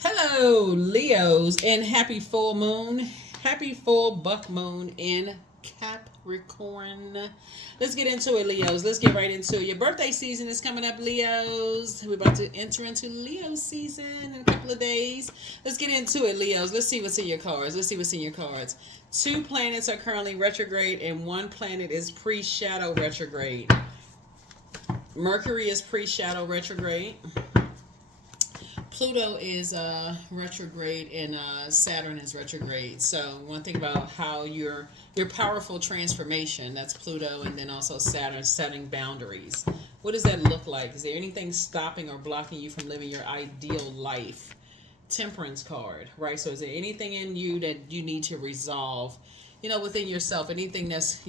Hello, Leos, and happy full moon. Happy full buck moon in Capricorn. Let's get into it, Leos. Let's get right into it. Your birthday season is coming up, Leos. We're about to enter into Leo season in a couple of days. Let's get into it, Leos. Let's see what's in your cards. Let's see what's in your cards. Two planets are currently retrograde, and one planet is pre shadow retrograde. Mercury is pre shadow retrograde. Pluto is retrograde and Saturn is retrograde. So we want to think about how your powerful transformation. That's Pluto, and then also Saturn setting boundaries. What does that look like? Is there anything stopping or blocking you from living your ideal life? Temperance card, right? So is there anything in you that you need to resolve? Within yourself, anything that's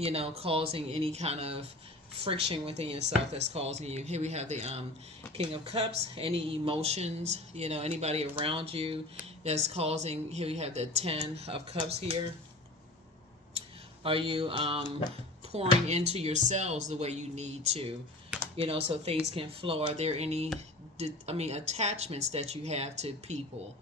causing any kind of friction within yourself that's causing you. Here we have the King of Cups. Any emotions, anybody around you that's causing. Here we have the Ten of Cups here. Are you pouring into yourselves the way you need to, so things can flow? Are there any, attachments that you have to people?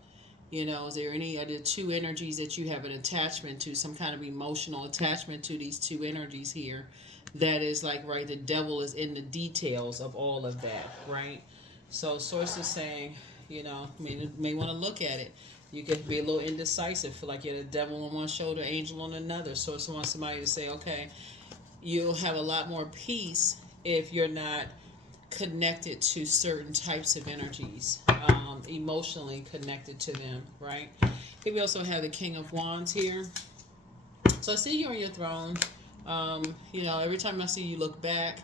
Is there any other two energies that you have an attachment to, some kind of emotional attachment to these two energies here? That is like, right, the devil is in the details of all of that, right? So source is saying, may want to look at it. You could be a little indecisive, feel like you're the devil on one shoulder, angel on another. Source wants somebody to say, okay, you'll have a lot more peace if you're not connected to certain types of energies, emotionally connected to them, right? Here we also have the King of Wands here. So I see you on your throne. Every time I see you look back,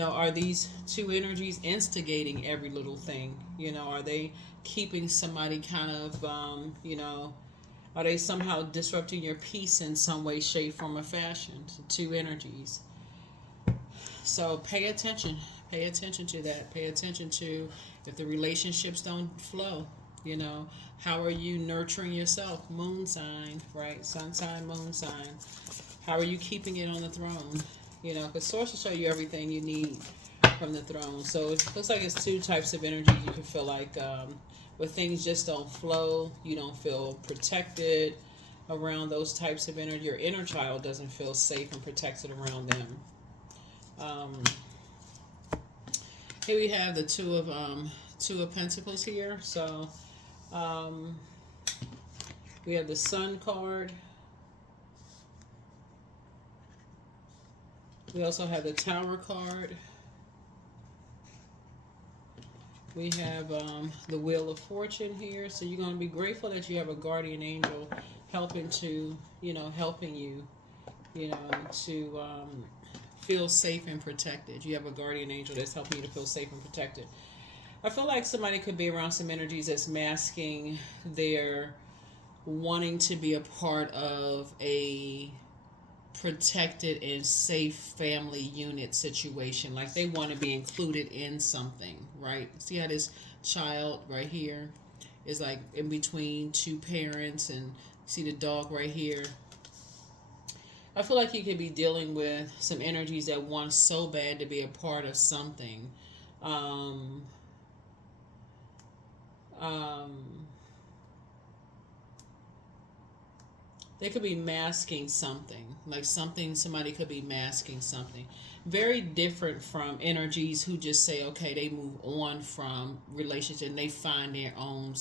are these two energies instigating every little thing? Are they keeping somebody kind of, are they somehow disrupting your peace in some way, shape, form, or fashion? Two energies. So pay attention. Pay attention to that. Pay attention to if the relationships don't flow. How are you nurturing yourself? Moon sign, right? Sun sign, moon sign. How are you keeping it on the throne? Because source will show you everything you need from the throne. So it looks like it's two types of energy. You can feel like where things just don't flow, you don't feel protected around those types of energy. Your inner child doesn't feel safe and protected around them. Here we have the Two of Pentacles here. So we have the Sun card. We also have the Tower card. We have the Wheel of Fortune here. So you're going to be grateful that you have a guardian angel helping you, to feel safe and protected. You have a guardian angel that's helping you to feel safe and protected. I feel like somebody could be around some energies that's masking their wanting to be a part of a protected and safe family unit situation. Like they want to be included in something, right? See how this child right here is like in between two parents, and see the dog right here. I feel like you could be dealing with some energies that want so bad to be a part of something. Um, um, they could be masking something, like somebody could be masking something. Very different from energies who just say, okay, they move on from relationship and they find their own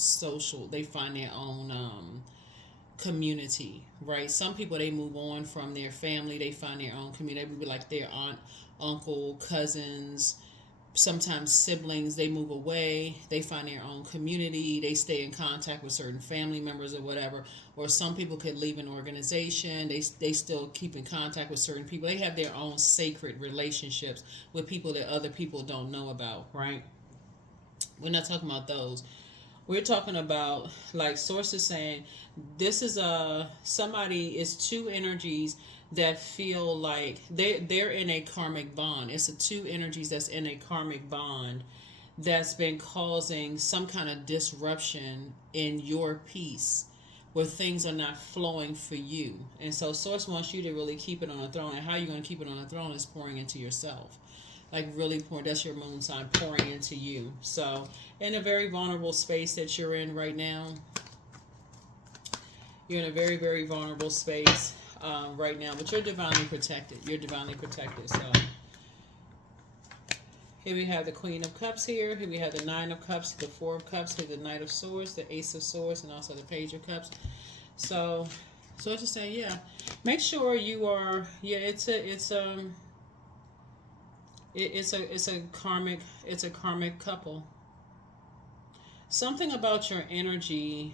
they find their own community, right? Some people, they move on from their family, they find their own community. They would be like their aunt, uncle, cousins, sometimes siblings. They move away, they find their own community, they stay in contact with certain family members or whatever. Or some people could leave an organization, they still keep in contact with certain people. They have their own sacred relationships with people that other people don't know about, right? We're not talking about those. We're talking about, like sources saying, this is somebody is two energies that feel like they're in a karmic bond. It's the two energies that's in a karmic bond that's been causing some kind of disruption in your peace, where things are not flowing for you. And so source wants you to really keep it on the throne. And how you're going to keep it on the throne is pouring into yourself. like really pouring. That's your moon sign pouring into you. So in a very vulnerable space that you're in right now, you're in a very, very vulnerable space right now, but you're divinely protected. You're divinely protected. So here we have the Queen of Cups here. Here we have the Nine of Cups, the Four of Cups, here the Knight of Swords, the Ace of Swords, and also the Page of Cups. So it's just saying, yeah, make sure you are, yeah, it's a karmic couple. Something about your energy,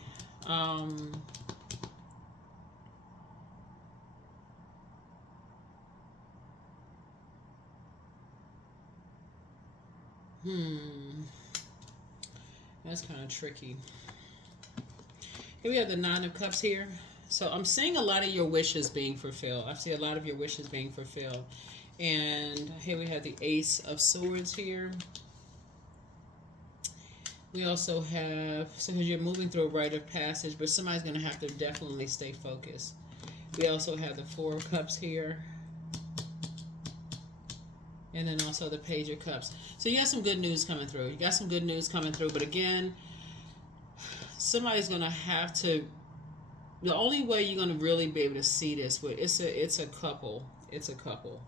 that's kind of tricky. Here we have the Nine of Cups here. So I'm seeing a lot of your wishes being fulfilled. I see a lot of your wishes being fulfilled. And here we have the Ace of Swords here. We also have, so because you're moving through a rite of passage, but somebody's going to have to definitely stay focused. We also have the Four of Cups here. And then also the Page of Cups. So you got some good news coming through. You got some good news coming through. But again, somebody's going to have to, the only way you're going to really be able to see this with, it's a couple. It's a couple.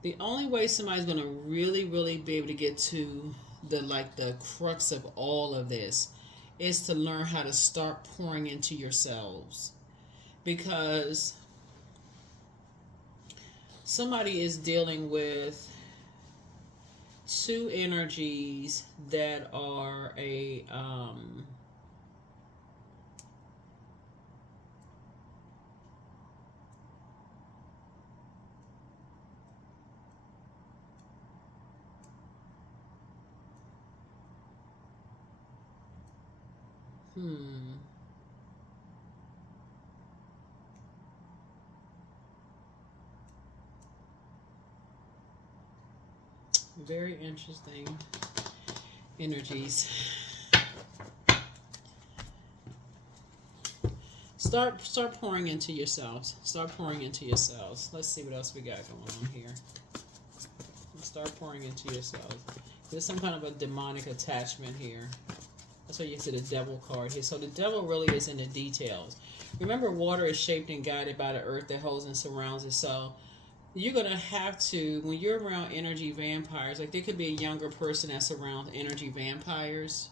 The only way somebody's going to really be able to get to the crux of all of this is to learn how to start pouring into yourselves. Because somebody is dealing with two energies that are a very interesting energies. Start pouring into yourselves. Start pouring into yourselves. Let's see what else we got going on here. Start pouring into yourselves. There's some kind of a demonic attachment here. That's why you see the Devil card here. So the Devil really is in the details. Remember, water is shaped and guided by the earth that holds and surrounds it. So you're going to have to, when you're around energy vampires, like there could be a younger person that's around energy vampires.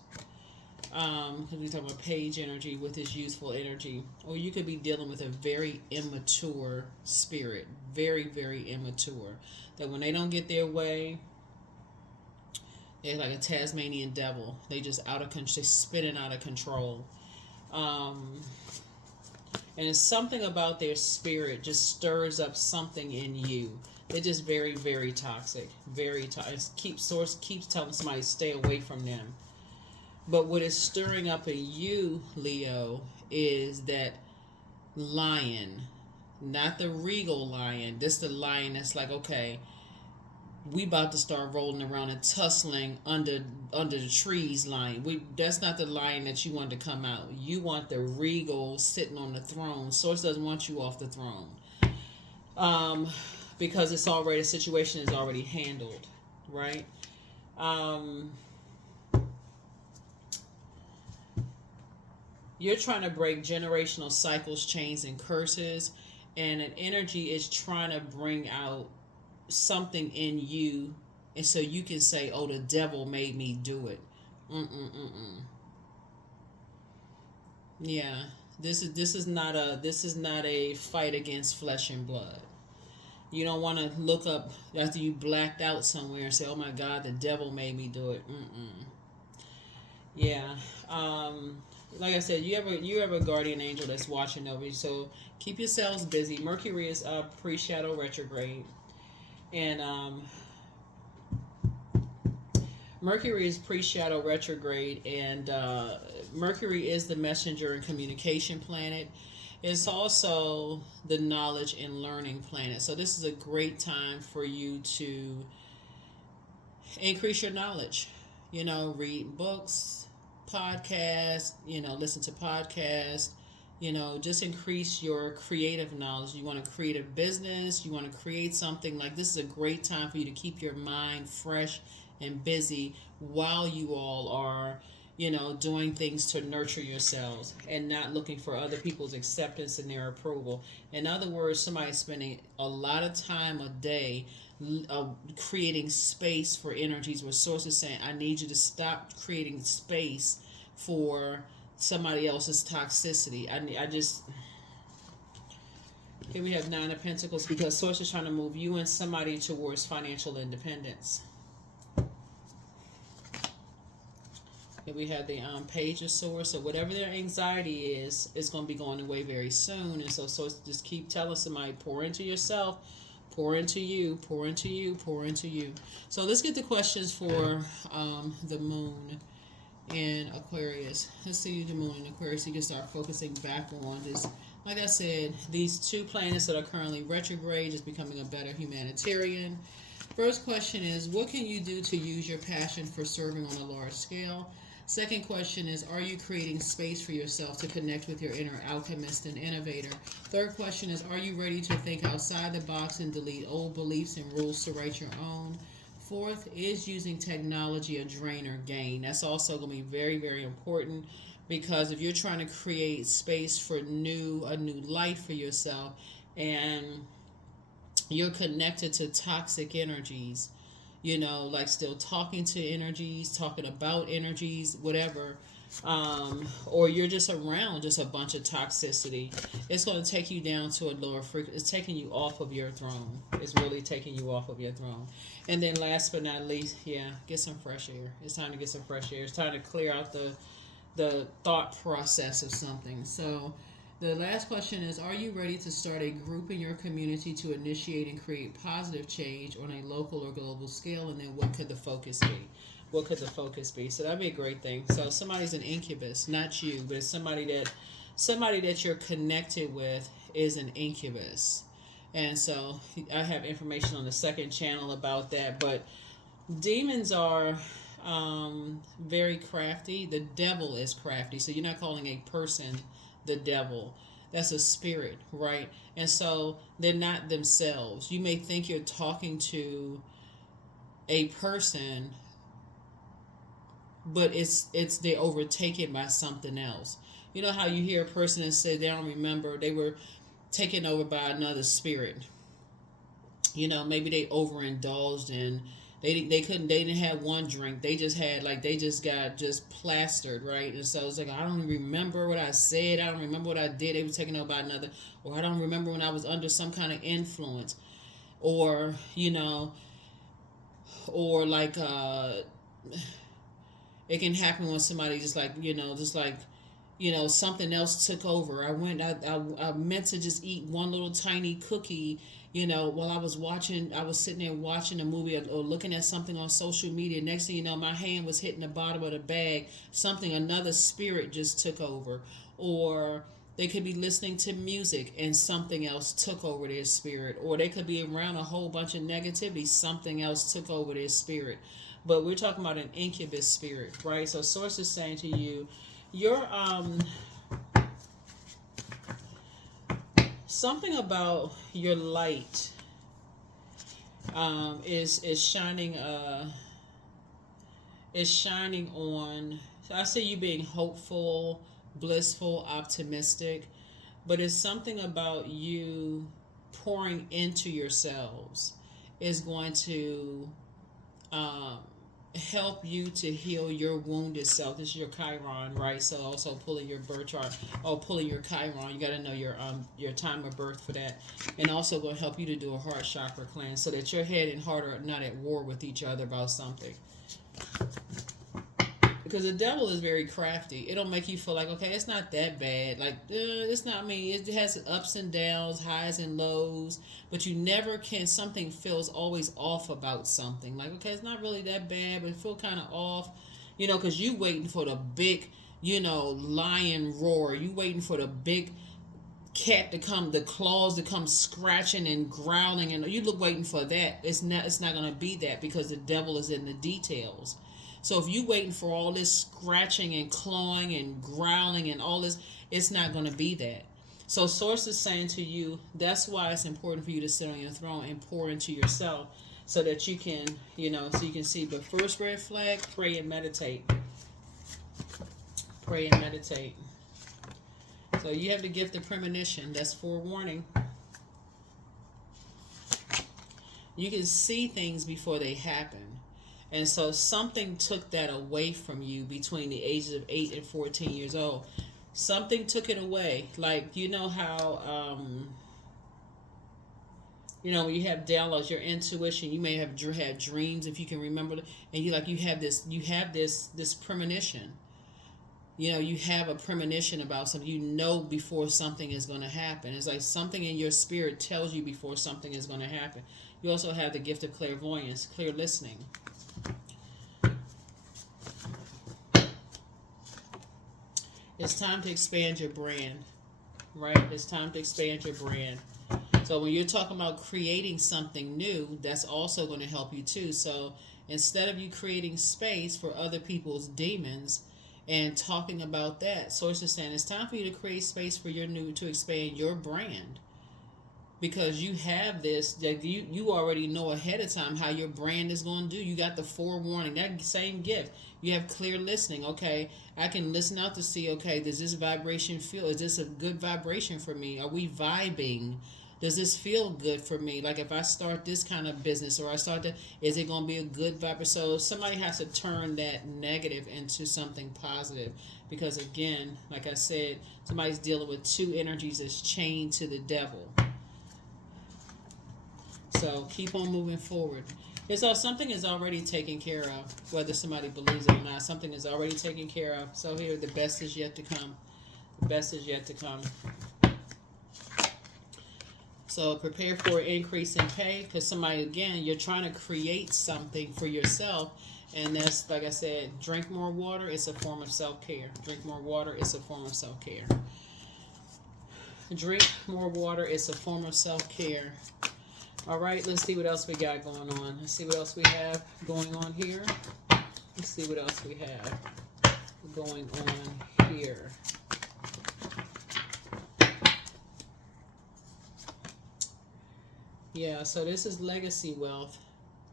Because we talk about page energy with this youthful energy. Or you could be dealing with a very immature spirit. Very immature. That when they don't get their way, they're like a Tasmanian devil. They just out of control. They're spinning out of control. And it's something about their spirit just stirs up something in you. They're just very toxic. Very toxic. Source keeps telling somebody to stay away from them. But what is stirring up in you, Leo, is that lion. Not the regal lion. This the lion that's like, okay, we about to start rolling around and tussling under the trees lion. That's not the lion that you want to come out. You want the regal sitting on the throne. Source doesn't want you off the throne. Because it's already, the situation is already handled, right? You're trying to break generational cycles, chains, and curses, and an energy is trying to bring out something in you, and so you can say, "Oh, the devil made me do it." Yeah, this is not a fight against flesh and blood. You don't want to look up after you blacked out somewhere and say, "Oh my God, the devil made me do it." Yeah. Like I said, you have a guardian angel that's watching over you. So keep yourselves busy. Mercury is pre-shadow retrograde, and Mercury is pre-shadow retrograde, and Mercury is the messenger and communication planet. It's also the knowledge and learning planet. So this is a great time for you to increase your knowledge. Read books, podcasts, listen to podcasts, Just increase your creative knowledge. You want to create a business, you want to create something, like this is a great time for you to keep your mind fresh and busy while you all are, doing things to nurture yourselves and not looking for other people's acceptance and their approval. In other words, somebody's spending a lot of time a day creating space for energies where source is saying, I need you to stop creating space for somebody else's toxicity. I just Here we have Nine of Pentacles because source is trying to move you and somebody towards financial independence. Here we have the Page of Swords. So whatever their anxiety is going to be going away very soon. And so source just keep telling somebody, pour into yourself, pour into you, pour into you, pour into you. So let's get the questions for the moon in Aquarius. Let's see the moon in Aquarius. You can start focusing back on this. Like I said, these two planets that are currently retrograde, just becoming a better humanitarian. First question is, what can you do to use your passion for serving on a large scale? Second question is, are you creating space for yourself to connect with your inner alchemist and innovator? Third question is, are you ready to think outside the box and delete old beliefs and rules to write your own? Fourth, is using technology a drain or gain? That's also going to be very, very important, because if you're trying to create space for a new life for yourself and you're connected to toxic energies, like still talking to energies, talking about energies, whatever, or you're just around just a bunch of toxicity, it's going to take you down to a lower frequency. It's taking you off of your throne. It's really taking you off of your throne. And then last but not least, get some fresh air. It's time to get some fresh air. It's time to clear out the thought process of something. So the last question is, are you ready to start a group in your community to initiate and create positive change on a local or global scale? And then what could the focus be? What could the focus be? So that'd be a great thing. So somebody's an incubus, not you, but it's somebody that you're connected with is an incubus. And so I have information on the second channel about that. But demons are very crafty. The devil is crafty. So you're not calling a person the devil. That's a spirit, right? And so they're not themselves. You may think you're talking to a person, but it's they're overtaken by something else. You know how you hear a person and say they don't remember, they were taken over by another spirit. Maybe they overindulged and they didn't have one drink. They just had they just got plastered, right? And so it's like, I don't remember what I said. I don't remember what I did. They were taken over by another, or I don't remember when I was under some kind of influence, or or it can happen when somebody something else took over. I meant to just eat one little tiny cookie, while I was sitting there watching a movie or looking at something on social media. Next thing you know, my hand was hitting the bottom of the bag. Another spirit just took over. Or they could be listening to music and something else took over their spirit. Or they could be around a whole bunch of negativity. Something else took over their spirit. But we're talking about an incubus spirit, right? So source is saying to you, you're something about your light is shining on. I see you being hopeful, blissful, optimistic, but it's something about you pouring into yourselves is going to help you to heal your wounded self. This is your Chiron, right? So also pulling your birth chart or pulling your Chiron, you got to know your time of birth for that. And also going to help you to do a heart chakra cleanse so that your head and heart are not at war with each other about something. Because the devil is very crafty. It'll make you feel like, okay, it's not that bad. It's not it has ups and downs, highs and lows. But you never can, something feels always off about something. Okay, it's not really that bad, but it feels kind of off. Because you waiting for the big, lion roar. You waiting for the big cat to come, the claws to come scratching and growling. And you waiting for that. It's not going to be that because the devil is in the details. So if you waiting for all this scratching and clawing and growling and all this, it's not going to be that. So Source is saying to you, that's why it's important for you to sit on your throne and pour into yourself so that you can, so you can see. But first red flag, pray and meditate. Pray and meditate. So you have the gift of premonition. That's forewarning. You can see things before they happen. And so something took that away from you between the ages of 8 and 14 years old. Something took it away. Like, you know how, when you have downloads, your intuition, you may have had dreams, if you can remember, and you have this premonition. You have a premonition about something. Before something is going to happen. It's like something in your spirit tells you before something is going to happen. You also have the gift of clairvoyance, clear listening. It's time to expand your brand, right? It's time to expand your brand. So when you're talking about creating something new, that's also going to help you too. So instead of you creating space for other people's demons and talking about that, Source is saying it's time for you to create space for to expand your brand. Because you have this, that you already know ahead of time how your brand is going to do. You got the forewarning, that same gift. You have clear listening. Okay, I can listen out to see, okay, does this vibration feel, is this a good vibration for me? Are we vibing? Does this feel good for me? Like if I start this kind of business or I start that, is it going to be a good vibration? So somebody has to turn that negative into something positive. Because again, like I said, somebody's dealing with two energies that's chained to the devil. So keep on moving forward. It's all, something is already taken care of, whether somebody believes it or not. Something is already taken care of. So here, the best is yet to come. The best is yet to come. So prepare for an increase in pay, because somebody, again, you're trying to create something for yourself. And that's, like I said, drink more water. It's a form of self-care. Drink more water. It's a form of self-care. Drink more water. It's a form of self-care. All right, let's see what else we got going on. Let's see what else we have going on here. Let's see what else we have going on here. Yeah, so this is legacy wealth.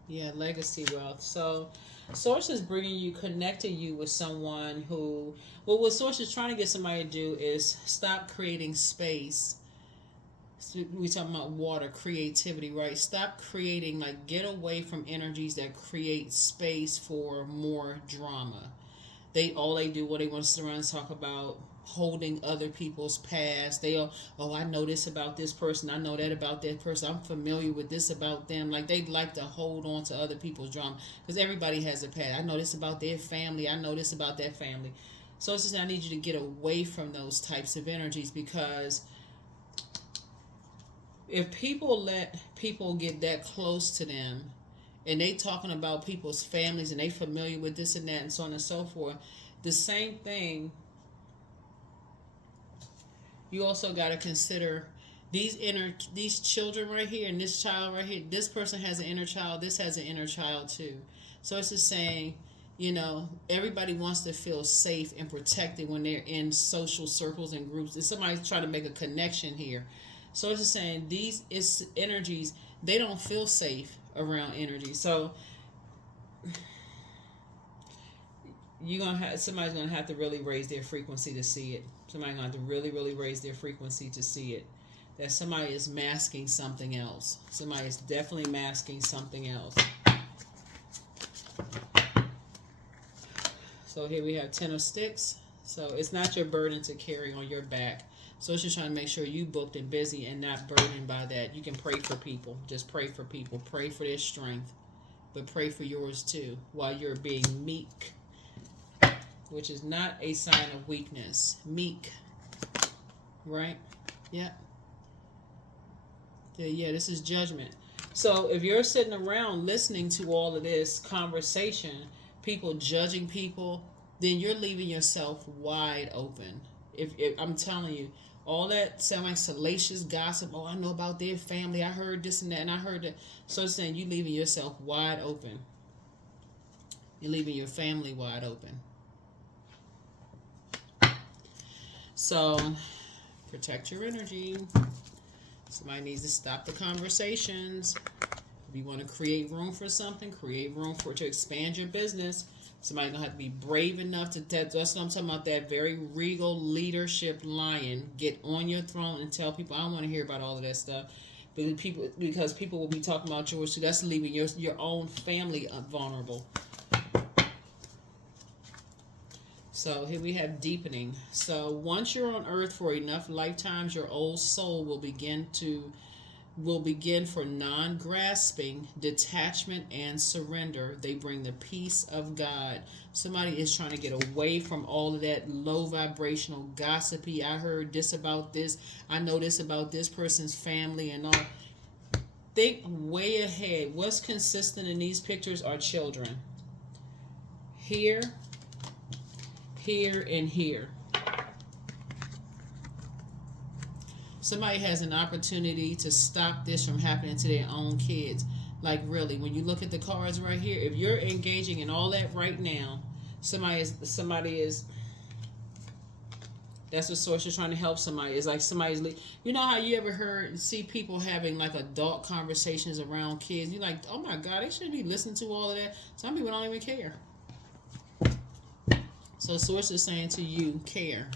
Yeah, legacy wealth. So Source is bringing you, connecting you with someone who, well, what Source is trying to get somebody to do is stop creating space. We talking about water, creativity, right? Stop creating, like, get away from energies that create space for more drama. All they do, what they want to sit around and talk about holding other people's past. I know this about this person, I know that about that person, I'm familiar with this about them. Like, they like to hold on to other people's drama because everybody has a past. I know this about their family, I know this about that family. So it's just, I need you to get away from those types of energies, because if people let people get that close to them and they talking about people's families and they familiar with this and that and so on and so forth, the same thing, you also got to consider these children right here and this child right here. This person has an inner child. This has an inner child too. So it's just saying, everybody wants to feel safe and protected when they're in social circles and groups. And somebody's trying to make a connection here. So it's just saying it's energies, they don't feel safe around energy. So somebody's gonna have to really raise their frequency to see it. Somebody's gonna have to really, really raise their frequency to see it. That somebody is masking something else. Somebody is definitely masking something else. So here we have 10 of Sticks. So it's not your burden to carry on your back. So it's just trying to make sure you booked and busy and not burdened by that. You can pray for people. Just pray for people. Pray for their strength. But pray for yours too, while you're being meek, which is not a sign of weakness. Meek. Right? Yeah. Yeah, this is judgment. So if you're sitting around listening to all of this conversation, people judging people, then you're leaving yourself wide open. If I'm telling you, all that sound like salacious gossip. Oh, I know about their family. I heard this and that, and I heard that. So it's saying you leaving yourself wide open. You're leaving your family wide open. So protect your energy. Somebody needs to stop the conversations. If you want to create room for something, create room for to expand your business. Somebody's gonna have to be brave enough to that's what I'm talking about, that very regal leadership lion. Get on your throne and tell people, I don't want to hear about all of that stuff. Because people will be talking about yours too. That's leaving your own family vulnerable. So here we have deepening. So once you're on earth for enough lifetimes, your old soul will begin for non-grasping, detachment, and surrender. They bring the peace of God. Somebody is trying to get away from all of that low vibrational gossipy. I heard this about this. I know this about this person's family and all. Think way ahead. What's consistent in these pictures are children. Here, here, and here. Somebody has an opportunity to stop this from happening to their own kids. Like really, when you look at the cards right here, if you're engaging in all that right now, somebody is that's what source is trying to help somebody. It's like somebody's, you know how you ever see people having like adult conversations around kids. You're like, oh my God, they shouldn't be listening to all of that. Some people don't even care. So source is saying to you, care.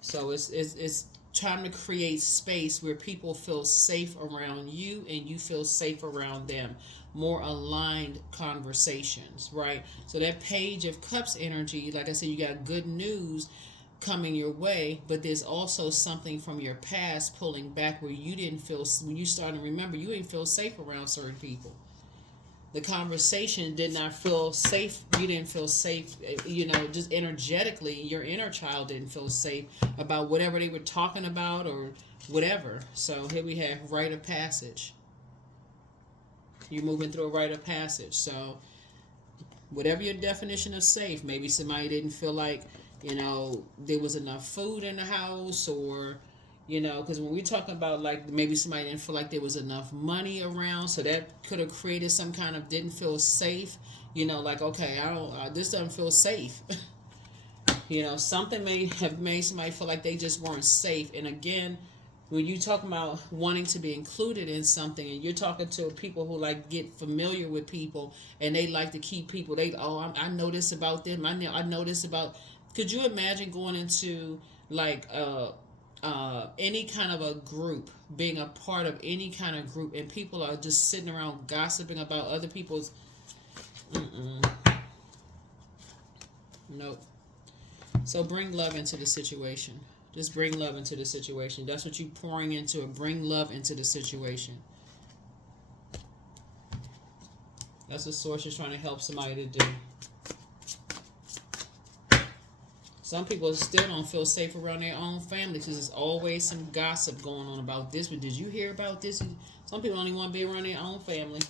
So it's time to create space where people feel safe around you and you feel safe around them. More aligned conversations, right? So that Page of Cups energy, like I said, you got good news coming your way, but there's also something from your past pulling back where you didn't feel, when you start to remember, you didn't feel safe around certain people. The conversation did not feel safe. You didn't feel safe, just energetically. Your inner child didn't feel safe about whatever they were talking about or whatever. So here we have rite of passage. You're moving through a rite of passage. So whatever your definition of safe, maybe somebody didn't feel like, there was enough food in the house, or because when we talk about like maybe somebody didn't feel like there was enough money around, so that could have created some kind of didn't feel safe, like, okay, I don't, this doesn't feel safe. Something may have made somebody feel like they just weren't safe. And again, when you talk about wanting to be included in something, and you're talking to people who like get familiar with people and they like to keep people, I know this about them, I know this about, could you imagine going into like any kind of a group, being a part of any kind of group, and people are just sitting around gossiping about other people's, nope. So bring love into the situation. Just bring love into the situation. That's what you're pouring into it. Bring love into the situation. That's what source is trying to help somebody to do. Some people still don't feel safe around their own family because there's always some gossip going on about this. But did you hear about this? Some people don't even want to be around their own family.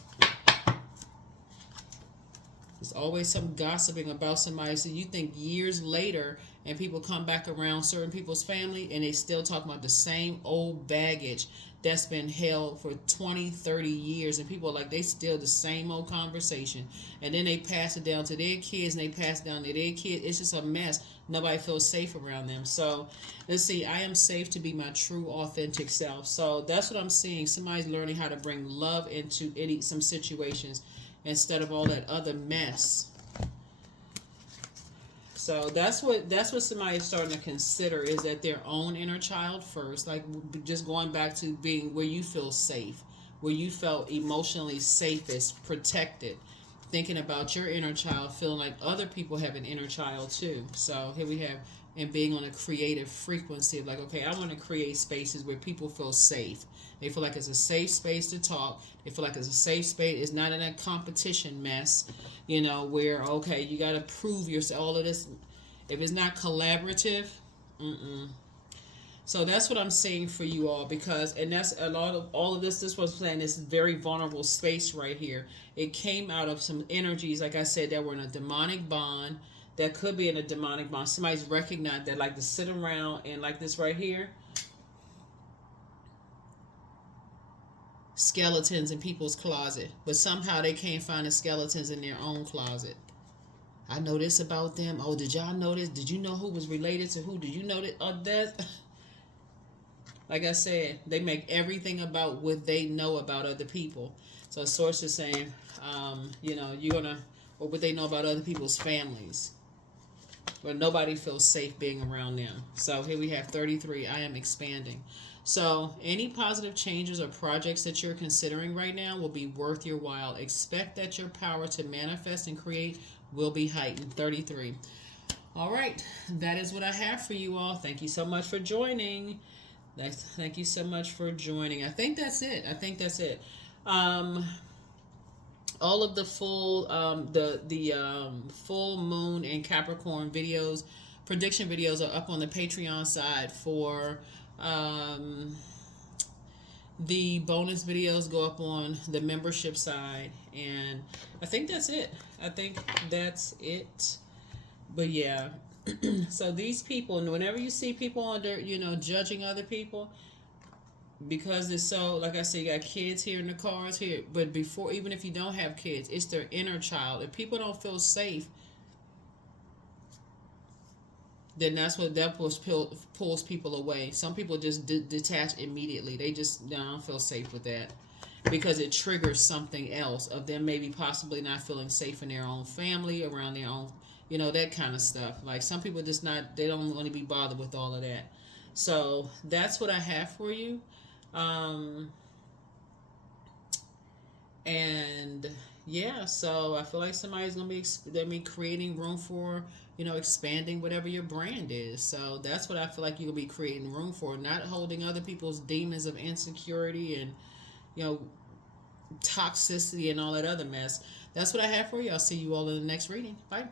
There's always some gossiping about somebody. So you think years later, and people come back around certain people's family, and they still talk about the same old baggage that's been held for 20, 30 years. And people are like, they still the same old conversation. And then they pass it down to their kids, and they pass it down to their kids. It's just a mess. Nobody feels safe around them. So let's see. I am safe to be my true, authentic self. So that's what I'm seeing. Somebody's learning how to bring love into some situations instead of all that other mess. So that's what somebody's starting to consider, is that their own inner child first, like just going back to being where you feel safe, where you felt emotionally safest, protected, thinking about your inner child, feeling like other people have an inner child too. So here we have, and being on a creative frequency of like, okay, I want to create spaces where people feel safe. They feel like it's a safe space to talk. They feel like it's a safe space. It's not in that competition mess, where, okay, you got to prove yourself. All of this, if it's not collaborative, So that's what I'm saying for you all, because, and that's a lot of all of this. This was saying this very vulnerable space right here. It came out of some energies, like I said, that were in a demonic bond. That could be in a demonic bond. Somebody's recognized that, like to sit around and like this right here. skeletons in people's closet, but somehow they can't find the skeletons in their own closet. I know this about them. Oh, did y'all know this? Did you know who was related to who? Did you know that? Oh, that. Like I said, they make everything about what they know about other people. So a source is saying, you're gonna, or what they know about other people's families. But nobody feels safe being around them. So here we have 33. I am expanding. So any positive changes or projects that you're considering right now will be worth your while. Expect that your power to manifest and create will be heightened. 33. All right. That is what I have for you all. Thank you so much for joining. Thank you so much for joining. I think that's it. All of the full full moon and Capricorn videos, prediction videos, are up on the Patreon side. For the bonus videos go up on the membership side, and I think that's it. But yeah. So these people, and whenever you see people under, judging other people, because it's so, like I said, you got kids here in the cars here, but before, even if you don't have kids, it's their inner child. If people don't feel safe, then that pulls people away. Some people just detach immediately. They just, no, I don't feel safe with that, because it triggers something else of them maybe possibly not feeling safe in their own family, around their own, that kind of stuff. Like some people they don't want to be bothered with all of that. So that's what I have for you. And yeah, so I feel like somebody's going to be creating room for, expanding whatever your brand is. So that's what I feel like you'll be creating room for, not holding other people's demons of insecurity and, toxicity and all that other mess. That's what I have for you. I'll see you all in the next reading. Bye.